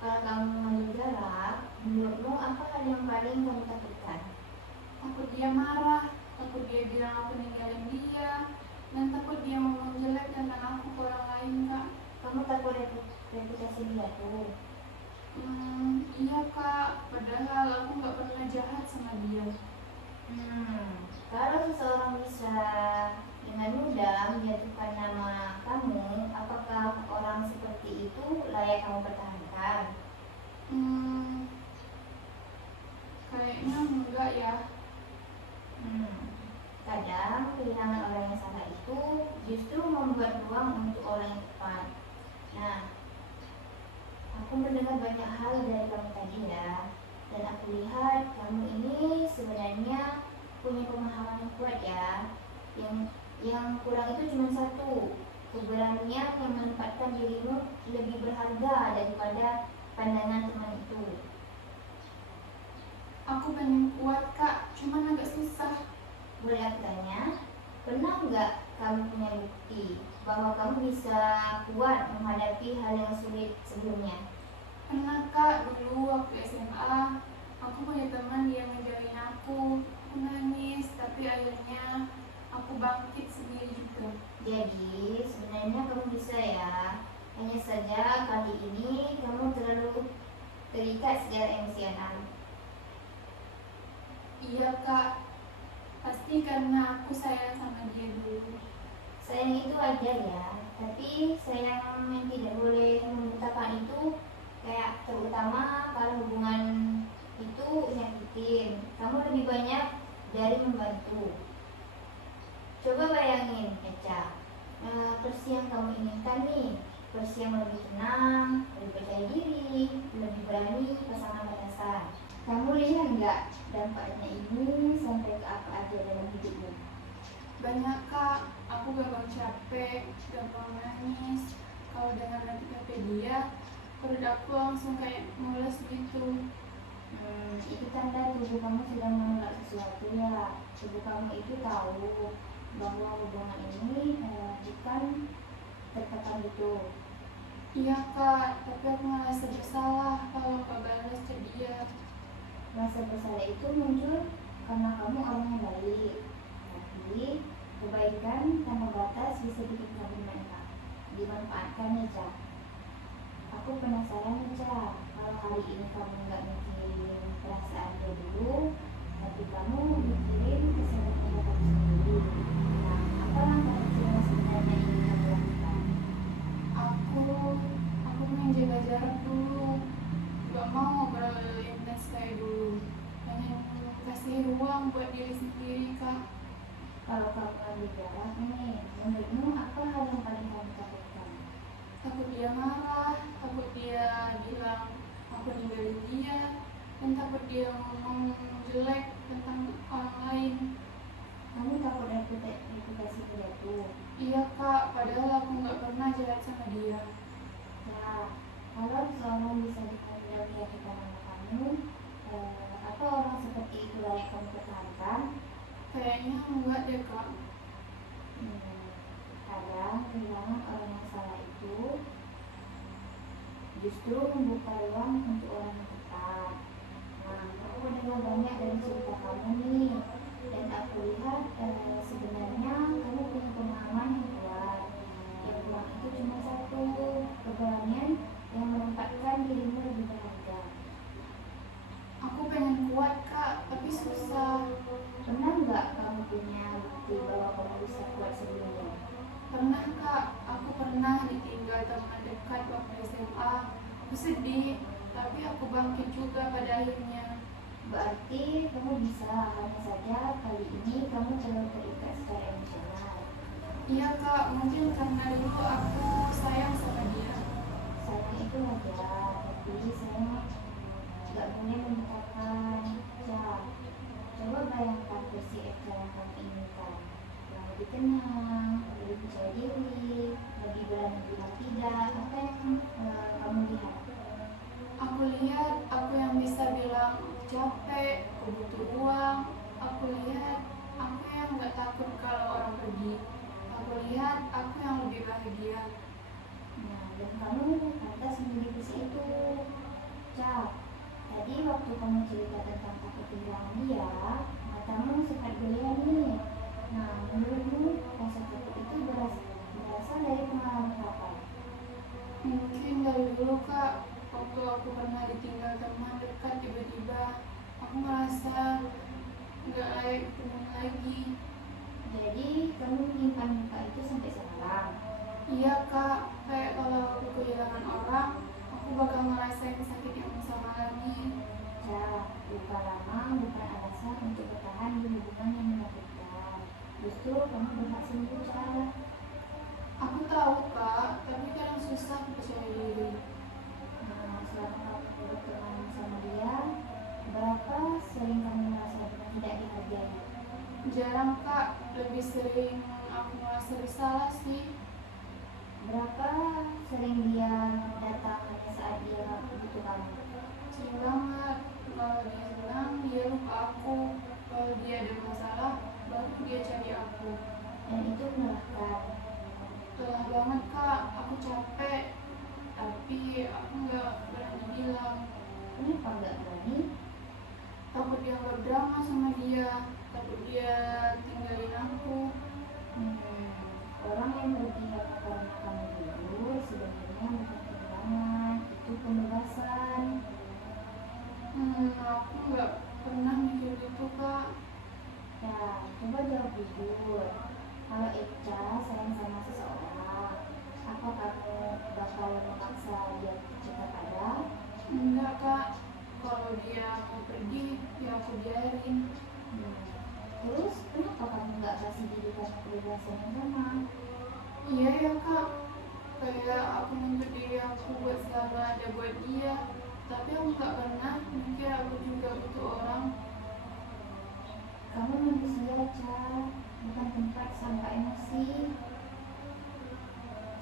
Kalau kamu mengambil jarak, menurutmu apa hal yang paling kamu takutkan? Takut dia marah, takut dia bilang aku ninggalin dia, dan takut dia ngomong jelek tentang aku ke orang lain kak. Kamu takut reputasi dia tuh? Iya kak, padahal aku nggak pernah jahat sama dia. Kalau seseorang bisa dengan mudah menjatuhkan nama kamu, apakah orang seperti itu layak kamu pertahankan? Kayaknya enggak ya. Kadang kehilangan orang yang salah itu justru membuat ruang untuk orang yang tepat. Nah, aku mendengar banyak hal dari kamu tadi ya, dan aku lihat kamu ini sebenarnya punya pemahaman yang kuat ya. Yang kurang itu cuma satu, keberanian yang menempatkan dirimu lebih berharga daripada pandangan teman itu. Aku pengen kuat kak, cuman agak susah. Boleh aku tanya, pernah nggak kamu punya bukti bahwa kamu bisa kuat menghadapi hal yang sulit sebelumnya? Pernah kak, dulu waktu SMA, aku punya teman yang ngejarin aku nangis, tapi akhirnya aku bangkit sendiri juga. Jadi sebenarnya kamu bisa ya, hanya saja kali ini kamu terlalu terikat secara emosional. Iya kak, pasti karena aku sayang sama dia dulu. Sayang itu wajar ya, tapi sayang yang tidak boleh membutakan itu, kayak terutama kalau hubungan itu nyakitin kamu lebih banyak dari membantu. Coba bayangin Eca, versi yang kamu inginkan nih, versi yang lebih tenang, lebih percaya diri, lebih berani pasangan batasan. Kamu lihat nggak dampaknya ini sampai ke apa aja dalam hidupmu? Banyak kak, aku gampang capek, gampang nangis. Kalau dengar nanti dia, perut aku langsung kayak mules gitu. Itu tanda tubuh kamu sedang menolak sesuatu ya. Tubuh kamu itu tahu bahwa hubungan ini bukan tertekan itu. Iya kak, tapi aku ngerasa bersalah kalau gak balas ke dia. Rasa bersalah itu muncul karena kamu orang yang baik, tapi kebaikan tanpa batas bisa bikin kamu dimanfaatkan ya Ca. Aku penasaran nih Ca, kalau hari ini kamu nggak mikirin perasaan dia dulu, tapi kamu mikirin kesehatan kamu sendiri. Nah, apa langkah kecil yang sebenarnya ingin kamu lakukan? Aku pengen jaga jarak dulu, gak mau ngobrol intens kayak dulu. Pengen kasih ruang buat diri sendiri kak. Kalau kamu lagi jarak nih, menurutmu apa hal yang paling kamu takutkan? Takut dia marah, takut dia bilang aku ninggalin dia, dan takut dia ngomong jelek tentang orang lain. Kamu takut reputasi dia tuh? Iya kak, padahal aku gak pernah jahat sama dia. Ya, kalau seorang bisa dipanggil dia di tangan kamu, apa orang seperti itu layak kamu pertahankan? Kayaknya enggak deh kak. Kadang kehilangan orang yang salah itu justru membuka ruang untuk orang yang tepat. Nah, aku mendengar banyak dari cerita kamu nih, dan aku lihat sebenarnya kamu punya pemahaman yang kuat. Yang kurang itu cuma satu, keberanian yang menempatkan dirimu lebih berharga. Aku pengen kuat kak, tapi susah. Pernah nggak kamu punya bukti bahwa kamu bisa kuat sebelumnya? Pernah kak, aku pernah ditinggal teman dekat waktu SMA. Aku sedih, tapi aku bangkit juga pada akhirnya. Berarti kamu bisa, hanya saja kali ini kamu terlalu terikat secara emosional. Iya kak, mungkin karena dulu aku sayang sama dia. Sayang itu wajar, tapi sayang nggak boleh membutakan. capek, aku butuh uang. Aku lihat aku yang gak takut kalau orang pergi. Aku lihat aku yang lebih bahagia. Nah, dan kamu pantas menjadi itu. Cap, tadi waktu kamu cerita tentang takut kehilangan dia, matamu sempat goyah nih. Nah, menurutmu rasa takut itu berasal dari pengalaman apa? Mungkin dari dulu kak, waktu aku pernah ditinggal teman dekat, tiba-tiba aku merasa gak layak teman lagi. Jadi, kamu menyimpan luka itu sampai sekarang? Iya kak, kayak kalau aku kehilangan orang, aku bakal ngerasain sakit yang bisa alami. Cap, luka lama bukan alasan untuk bertahan di hubungan yang menakutkan. Justru kamu berhak sembuh, Cap. Aku tahu kak, tapi kadang susah percaya diri. Nah, selama kamu berteman sama dia, berapa sering kamu merasa tidak dihargai? Jarang kak, lebih sering aku merasa bersalah sih. Berapa sering dia datang hanya saat dia butuh kamu? Sering banget, kalau dia senang, dia lupa aku. Kalau dia ada masalah, baru dia cari aku. Dan itu melelahkan. Lelah banget kak, aku capek. Tapi aku gak berani bilang. Kenapa nggak berani? Takut dianggap drama sama dia. Takut dia tinggalin aku. Orang yang berpihak karena kamu gugur sebenarnya bukan kehilangan, itu pembebasan. Aku gak pernah mikir gitu kak. Ya, coba jawab jujur. Kalau Echa sayang sama seseorang, apa kamu bakal memaksa dia cerita pada? Enggak kak, kalau dia mau pergi, ya aku biarin. Terus kenapa kamu nggak kasih diri kamu kebebasan yang sama? Iya ya kak, kayak aku nuntut diri aku buat selalu ada buat dia. Tapi aku gak pernah mikir aku juga butuh orang. Kamu manusia, Ca, bukan tempat sampah emosi.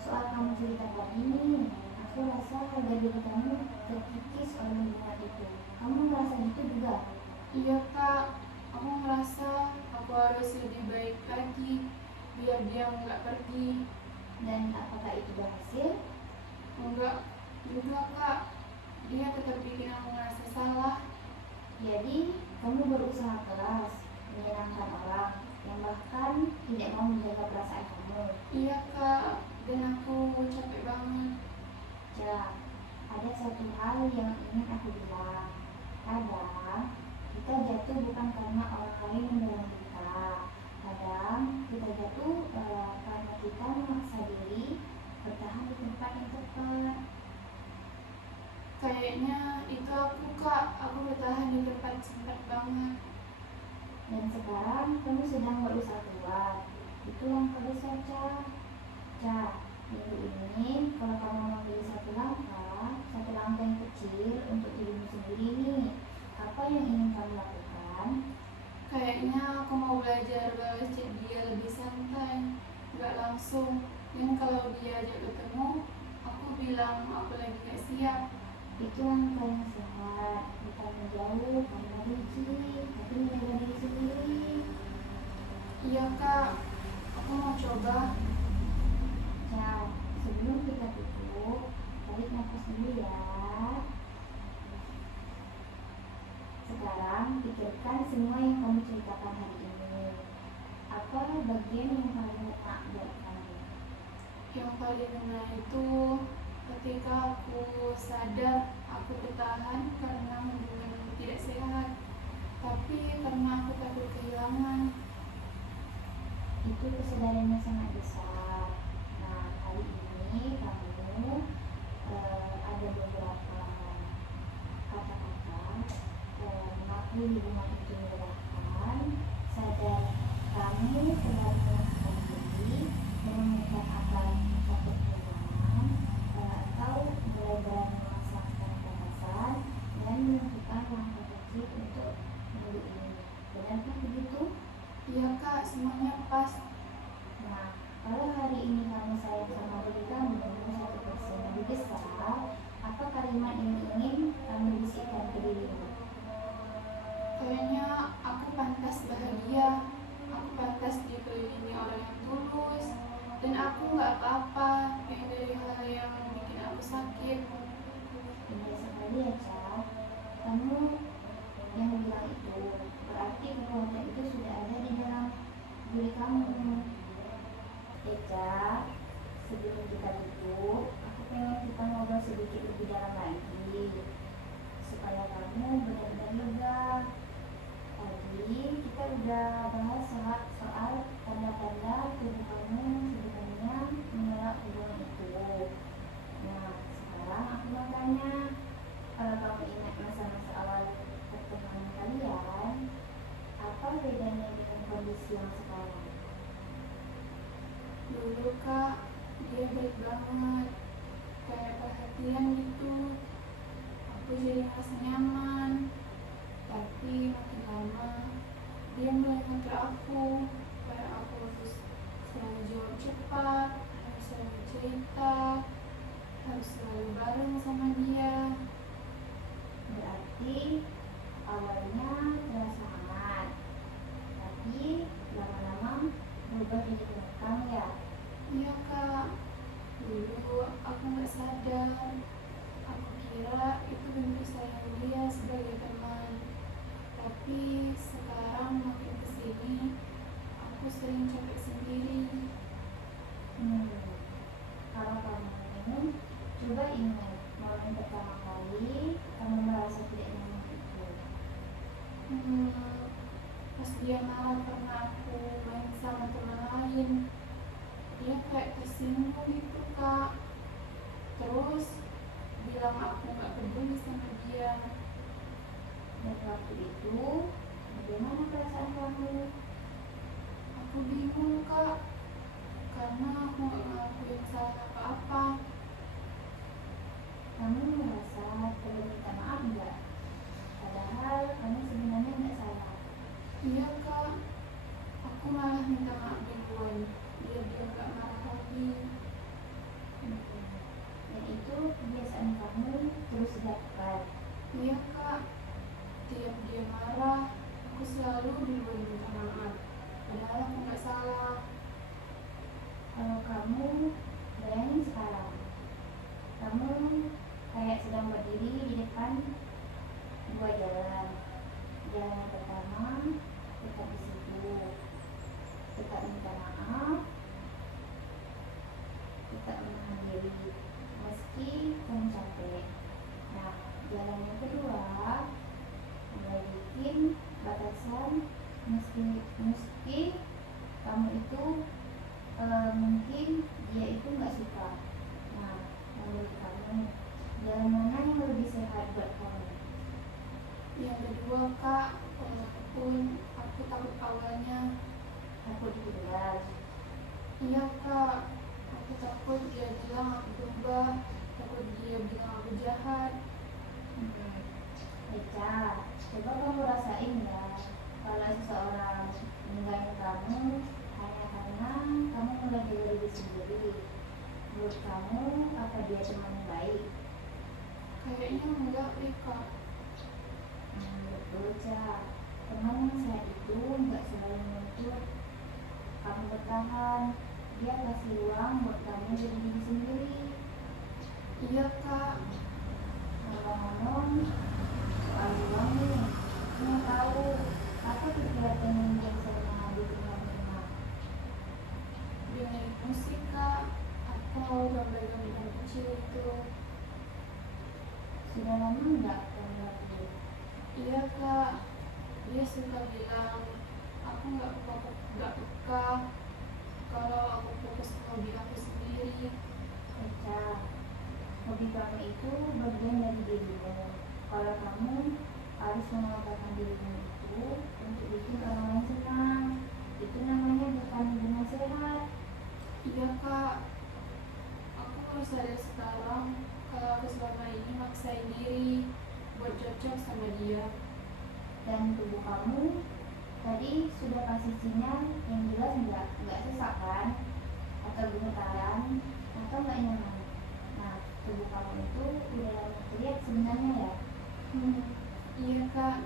Soal kamu cerita tadi nih, aku rasa harga diri kamu terkikis oleh hubungan itu. Kamu merasa gitu juga? Iya kak, aku ngerasa aku harus lebih baik lagi biar dia nggak pergi. Dan apakah itu berhasil? Enggak juga kak, dia tetap bikin aku ngerasa salah. Jadi, kamu berusaha keras, menyenangkan orang, yang bahkan tidak mau menjaga perasaan kamu. Iya kak, dan aku capek banget. Ja, ada satu hal yang ingin aku bilang. Kadang, kita jatuh bukan karena orang lain mendorong kita. Kadang, kita jatuh karena kita memaksa diri bertahan di tempat yang tepat. Kayaknya itu aku kak, aku bertahan di tempat sempat banget. Dan sekarang kamu sedang berusaha keluar. Itu langkah besar, Ca. Ca, minggu ini kalau kamu mengambil satu langkah yang kecil untuk dirimu sendiri nih, apa yang ingin kamu lakukan? Kayaknya aku mau belajar balas chat dia lebih santai, nggak langsung. Dan kalau dia ajak ketemu, aku bilang aku lagi gak siap. Itu langkah yang sehat, bukan menjauh karena benci, tapi menjaga diri sendiri. Iya kak, aku mau coba. Nah, sebelum kita tutup, tarik nafas dulu ya. Sekarang pikirkan semua yang kamu ceritakan hari ini. Apa bagian yang paling ngena buat kamu? Yang paling ngena itu ketika aku sadar aku bertahan karena hubungan tidak sehat, tapi karena aku takut kehilangan. Itu kesadarannya sangat besar. Nah, hari ini kamu ada beberapa kata-kata mengakui hubungan itu melelahkan, sadar kamu telah menentukan diri, menemukan akan takut kehilangan, atau mulai berani memasangkan batasan dan menentukan langkah kecil untuk minggu ini. Benarkah begitu? Iya kak, semuanya pas. Nah, kalau hari ini kamu sayang sama diri kamu 1% lebih besar, apa kalimat yang ingin kamu bisikkan ke dirimu? bilang itu, berarti perbuatan itu sudah ada di dalam diri kamu. Eca, sebelum kita tutup, aku pengen kita ngobrol sedikit lebih dalam lagi supaya kamu benar-benar lega. Tadi kita udah bahas soal tanda-tanda tubuh kamu sebenarnya menolak hubungan itu. Nah, sekarang aku mau tanya, kalau kamu ingat masa-masa awal pertemuan kalian, apa bedanya dengan kondisi yang sekarang? Dulu Kak, dia baik banget, kayak perhatian gitu. Aku jadi merasa nyaman. Tapi makin lama dia mulai ngatur aku, kayak aku harus selalu jawab cepat, harus selalu cerita, harus selalu bareng sama dia. Berarti awalnya terasa hangat, tapi lama-lama berubah jadi tegang ya? Iya Kak, dulu aku nggak sadar. Aku kira itu bentuk sayang dia sebagai teman. Tapi sekarang makin kesini, aku sering capek sendiri. Kalau kamu coba ingat momen pertama kali kamu merasa tidak nyaman itu. Pas dia marah karena aku main sama teman lain, dia kayak tersinggung gitu Kak. Terus bilang aku nggak peduli sama dia. Dan waktu itu bagaimana perasaan kamu? Aku bingung Kak, karena aku nggak ngelakuin salah apa-apa. Kamu merasa perlu minta maaf enggak? Padahal kamu sebenarnya nggak salah. Iya Kak, aku malah minta maaf duluan, biar dia nggak marah lagi. Dan itu kebiasaan kamu terus dilakukan. Iya Kak, tiap dia marah, aku selalu duluan minta maaf, padahal aku nggak salah. Kalau kamu bayangin sekarang, kamu kayak sedang berdiri di depan dua jalan. Jalan yang pertama tetap di situ, tetap minta maaf, tetap menahan diri meski kamu capek. Nah, jalan yang kedua mulai bikin batasan meski kamu itu mungkin dia itu nggak suka. Nah, menurut kamu jalan mana yang lebih sehat buat kamu? Yang kedua Kak, walaupun aku takut awalnya. Takut ditinggal. Iya Kak, aku takut dia bilang aku berubah, takut dia bilang aku jahat. Eca, coba kamu rasain ya, kalau seseorang meninggalkan kamu hanya karena kamu mulai jaga diri sendiri. Menurut kamu, apa dia teman yang baik? Kayaknya enggak deh Kak. Betul, Ca. Teman yang sehat itu nggak selalu menuntut kamu bertahan. Dia kasih ruang buat kamu jadi diri sendiri. Iya Kak. Ngomong-ngomong soal ruang nih, aku mau tahu apa kegiatan yang biasanya dilakukan? Dengerin musik Kak, atau gambar-gambar kecil itu. Sudah lama nggak kamu lakuin? Iya Kak, dia suka bilang aku nggak peka kalau aku fokus ke hobi aku sendiri. Eca, hobi kamu itu bagian dari dirimu. Kalau kamu harus mengatakan dirimu itu untuk bikin orang lain senang, itu namanya bukan hubungan sehat. Iya Kak, aku baru sadar sekarang kalau aku selama ini maksain diri buat cocok sama dia. Dan tubuh kamu tadi sudah kasih sinyal yang jelas nggak sesak kan, atau gemetaran, atau nggak nyaman. Nah, tubuh kamu itu udah terlihat sebenarnya ya. Iya Kak.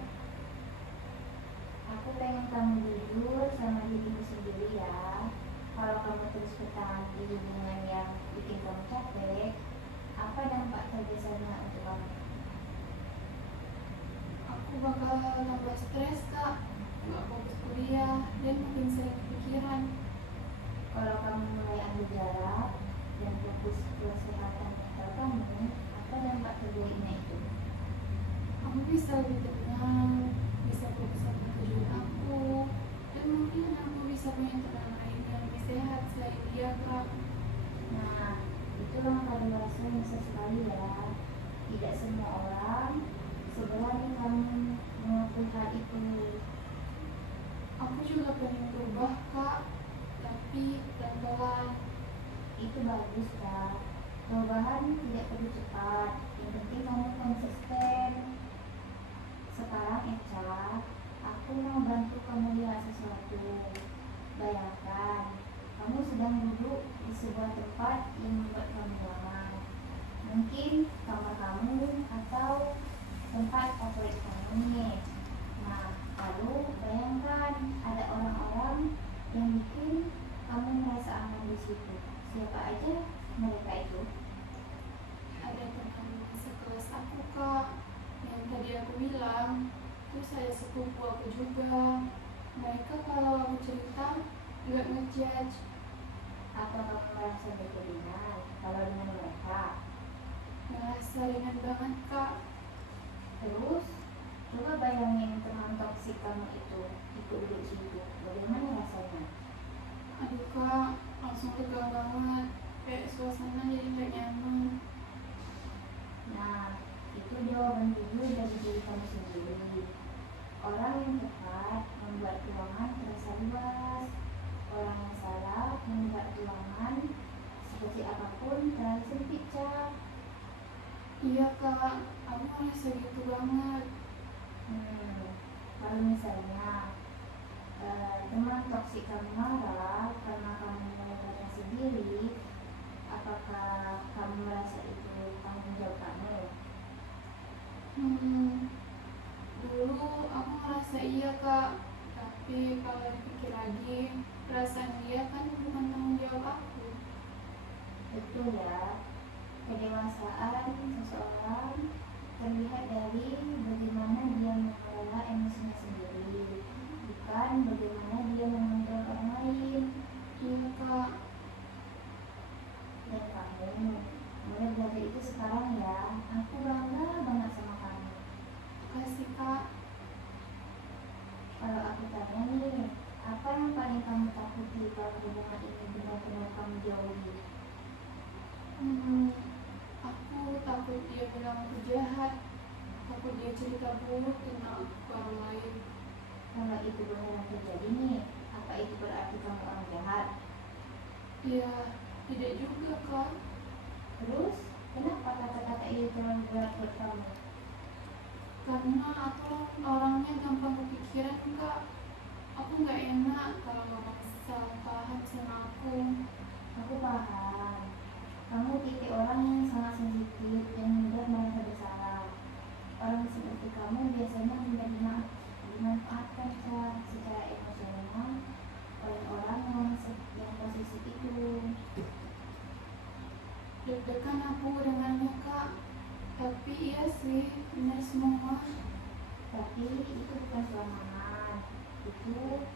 Aku pengen kamu jujur sama dirimu sendiri ya. Kalau kamu terus bertahan di hubungan yang bikin kamu capek, apa dampak terbesarnya untuk kamu? Aku bakal tambah tambah stres kak, nggak fokus kuliah dan makin sering kepikiran. Kalau kamu mulai ambil jarak dan fokus ke kesehatan mental kamu, apa dampak terbaiknya itu? Aku bisa lebih tenang, bisa fokus sama tujuan aku, dan mungkin aku bisa punya teman lain yang lebih sehat selain dia kak. Nah, itu langkah dewasa yang sekali ya. Tidak semua orang seberani kamu mengakui hal itu. Aku juga pengen berubah kak, tapi pelan-pelan. Itu bagus Kak. Perubahan tidak perlu cepat, yang penting kamu konsisten. Sekarang Eca, aku mau bantu kamu lihat sesuatu. Bayangkan, kamu sedang duduk di sebuah tempat yang membuat kamu nyaman. Mungkin kamar kamu atau tempat favorit kamu nih. Nah, lalu bayangkan ada orang-orang yang bikin kamu merasa aman di situ. Siapa aja mereka itu? Ada teman sekelas aku kak, yang tadi aku bilang, terus ada sepupu aku juga. Mereka kalau aku cerita nggak ngejudge. Atau kamu merasa berkelingan kalau dengan mereka? Ngerasa ringan banget kak. Terus, coba bayangin teman toksik kamu itu ikut duduk situ. Bagaimana rasanya? Aduh kak, langsung tegang banget. Kayak suasana jadi nggak nyaman. Nah, itu jawaban jujur dari diri kamu sendiri. Orang yang tepat membuat ruangan terasa luas. Orang yang salah membuat ruangan sekecil apapun terlalu sempit, Cak. Iya kak, aku ngerasa gitu banget. Kalau misalnya teman toksik kamu marah karena kamu membatasi diri, apakah kamu merasa itu tanggung jawab kamu? Dulu aku ngerasa iya kak, tapi kalau dipikir lagi, perasaan dia kan bukan tanggung jawab aku. Betul ya, kedewasaan seseorang terlihat dari bagaimana dia mengelola emosinya sendiri, bukan bagaimana dia mengontrol orang lain. Iya kak. Dan kamu mulai belajar itu sekarang ya. Aku bangga banget sama kamu. Kasih kak. Kalau aku tanya nih, apa yang paling kamu takuti kalau hubungan ini benar-benar kamu jauhi? Aku takut dia bilang aku jahat, takut dia cerita buruk tentang aku ke orang lain. Kalau itu benar terjadi nih, apa itu berarti kamu orang jahat? Ya, tidak juga kak. Terus, kenapa kata-kata itu terlalu berat buat kamu? Karena aku orangnya gampang kepikiran kak. Aku nggak enak kalau orang salah paham sama aku. Aku paham. Kamu tipe orang yang sangat sensitif dan mudah merasa bersalah. Orang seperti kamu biasanya mudah dimanfaatkan secara emosional oleh orang yang posisi itu. Deg-degan aku dengannya kak. Tapi iya sih, benar semua. Tapi itu bukan selamanya. Itu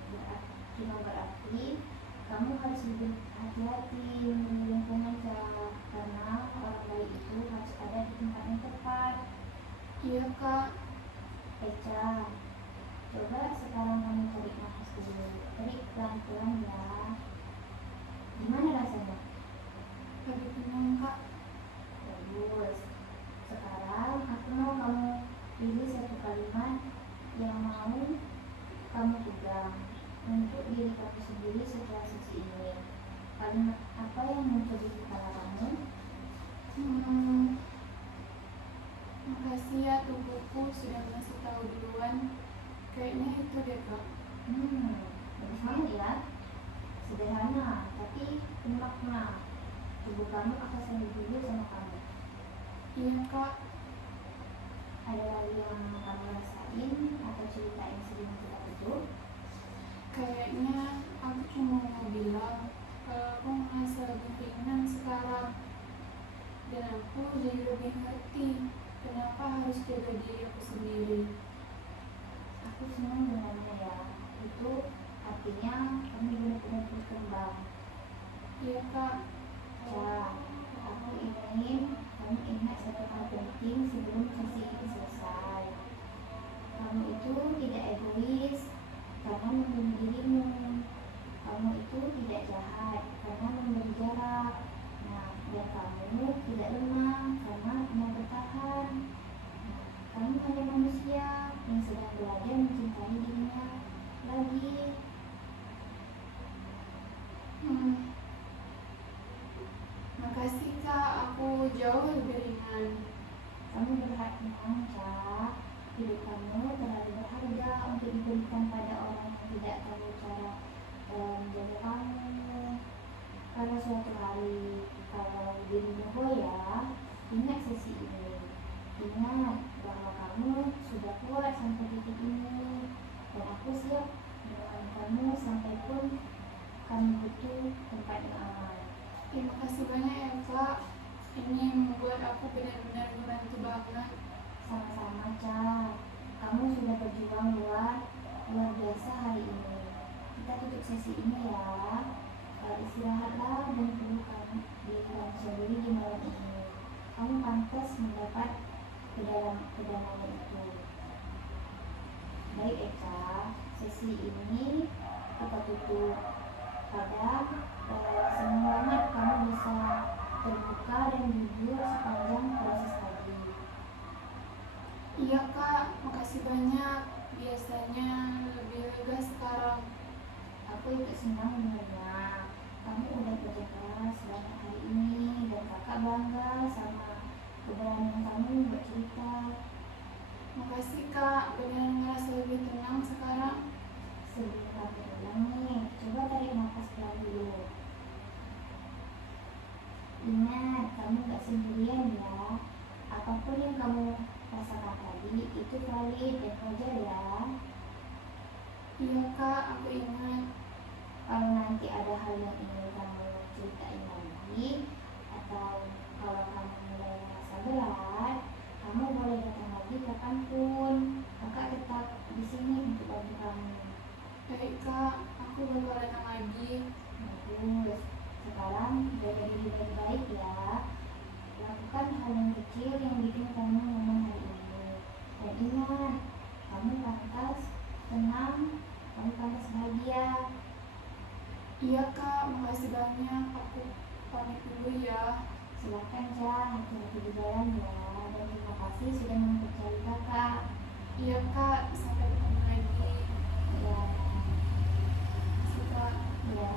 cuma berarti kamu harus lebih hati-hati memilih lingkungan karena orang baik itu harus ada di tempat yang tepat. Iya kak. Eca, coba sekarang kamu tarik nafas dulu. Tarik pelan-pelan ya. Gimana rasanya? Lebih tenang kak. Bagus. Sekarang aku mau kamu pilih satu kalimat yang mau kamu pegang untuk diri kamu sendiri setelah sesi ini. Kalimat apa yang muncul di kepala kamu? Makasih ya tubuhku sudah ngasih tahu duluan. Kayaknya itu deh kak. Bagus banget ya. Sederhana, tapi bermakna. Tubuh kamu akan selalu jujur sama kamu. Iya kak. Ada lagi yang kamu rasain atau cerita yang sedang kita itu? Kayaknya aku cuma mau bilang kalau aku merasa lebih ringan sekarang. Dan aku jadi lebih ngerti kenapa harus jaga diri aku sendiri. Aku senang dengannya ya. Itu artinya kamu benar-benar berkembang. Iya kak. Ya, aku ingin kamu ingat satu hal penting sebelum sesi ini selesai. Kamu itu tidak egois karena membunuh dirimu. Kamu itu tidak jahat karena memberi jarak. Nah, dan kamu tidak lemah karena mau bertahan. Nah, kamu hanya manusia yang sedang belajar mencintai dirinya lagi. Makasih kak, aku jauh lebih ringan. Kamu berhak tenang, Cak. Hidup kamu terlalu berharga untuk diberikan pada orang yang tidak tahu cara menjaga kamu. Kalau suatu hari kalau dirimu goyah, ingat sesi ini. Ingat bahwa kamu sudah kuat sampai titik ini, dan aku siap menemani kamu sampai pun kamu butuh tempat yang aman. Terima kasih banyak ya kak. Ini membuat aku benar-benar membantu banget. Sama-sama, Cak. Kamu sudah berjuang luar biasa hari ini. Kita tutup sesi ini ya. Istirahatlah dan perlu kamu sendiri di malam ini. Kamu pantas mendapat kedamaian itu. Baik, Eka. Sesi ini kita tutup. Kadang senang banget kamu bisa terbuka dan jujur sepanjang proses tadi. Iya kak, makasih banyak. Biasanya lebih lega sekarang. Aku ikut senang dengannya. Kamu udah kerja keras selama hari ini dan kakak bangga sama keberanian kamu buat cerita. Makasih kak, benar ngerasa lebih tenang sekarang. Sebelum kamu pulang nih, coba tarik nafas pelan dulu. Ingat, kamu gak sendirian ya. Apapun yang kamu rasakan tadi itu valid dan wajar ya. Iya kak, aku ingat. Kalau nanti ada hal yang ingin kamu ceritain lagi, atau kalau kamu mulai merasa berat, kamu boleh datang lagi kapanpun. Kakak tetap di sini untuk bantu kamu. Baik kak, aku bakal datang lagi. Bagus. Sekarang jaga diri baik-baik ya. Lakukan hal yang kecil yang bikin kamu nyaman hari ini. Dan ingat, kamu pantas tenang, kamu pantas bahagia. Iya kak, makasih banyak. Aku pamit dulu ya. Silakan, Cak, hati-hati di jalan ya. Dan terima kasih sudah mempercayai kakak. Iya kak, sampai ketemu lagi. Ya, Makasih kak. ya.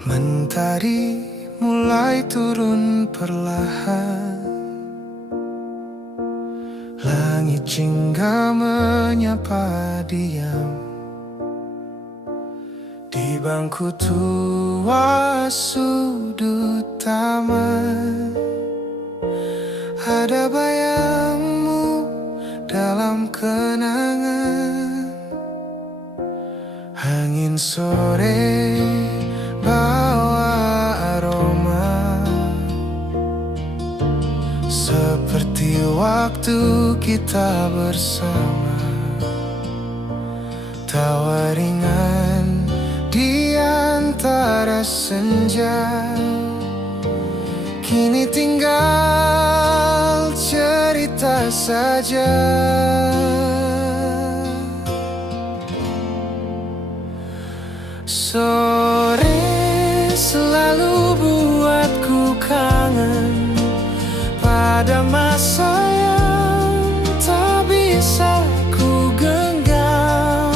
Mentari mulai turun perlahan, langit jingga menyapa diam. Di bangku tua sudut taman, ada bayangmu dalam kenangan. Angin sore bawa aroma, seperti waktu kita bersama. Tawa ringan di antara senja, kini tinggal cerita saja. Sore selalu buatku kangen pada masa yang tak bisa ku genggam.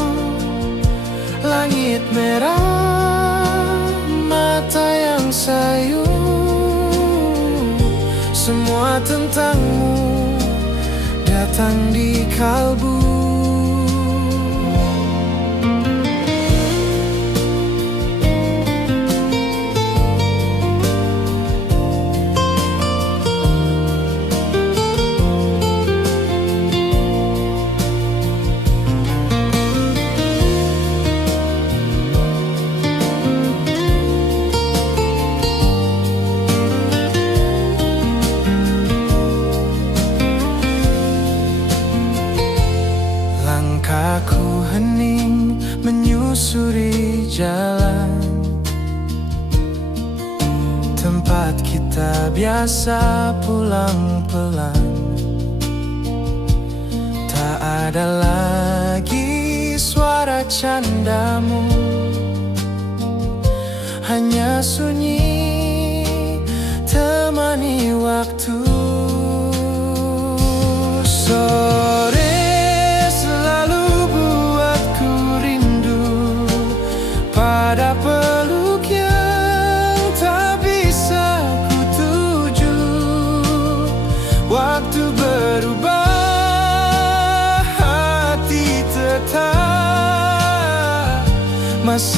Langit merah, mata yang sayu, semua tentangmu datang di kalbu. Langkahku hening menyusuri jalan tempat kita biasa pulang pelan. Tak ada lagi suara candamu, hanya sunyi temani waktu. Sore selalu buatku rindu pada peluk yang tak bisa ku tuju. Waktu berubah, hati tetap masih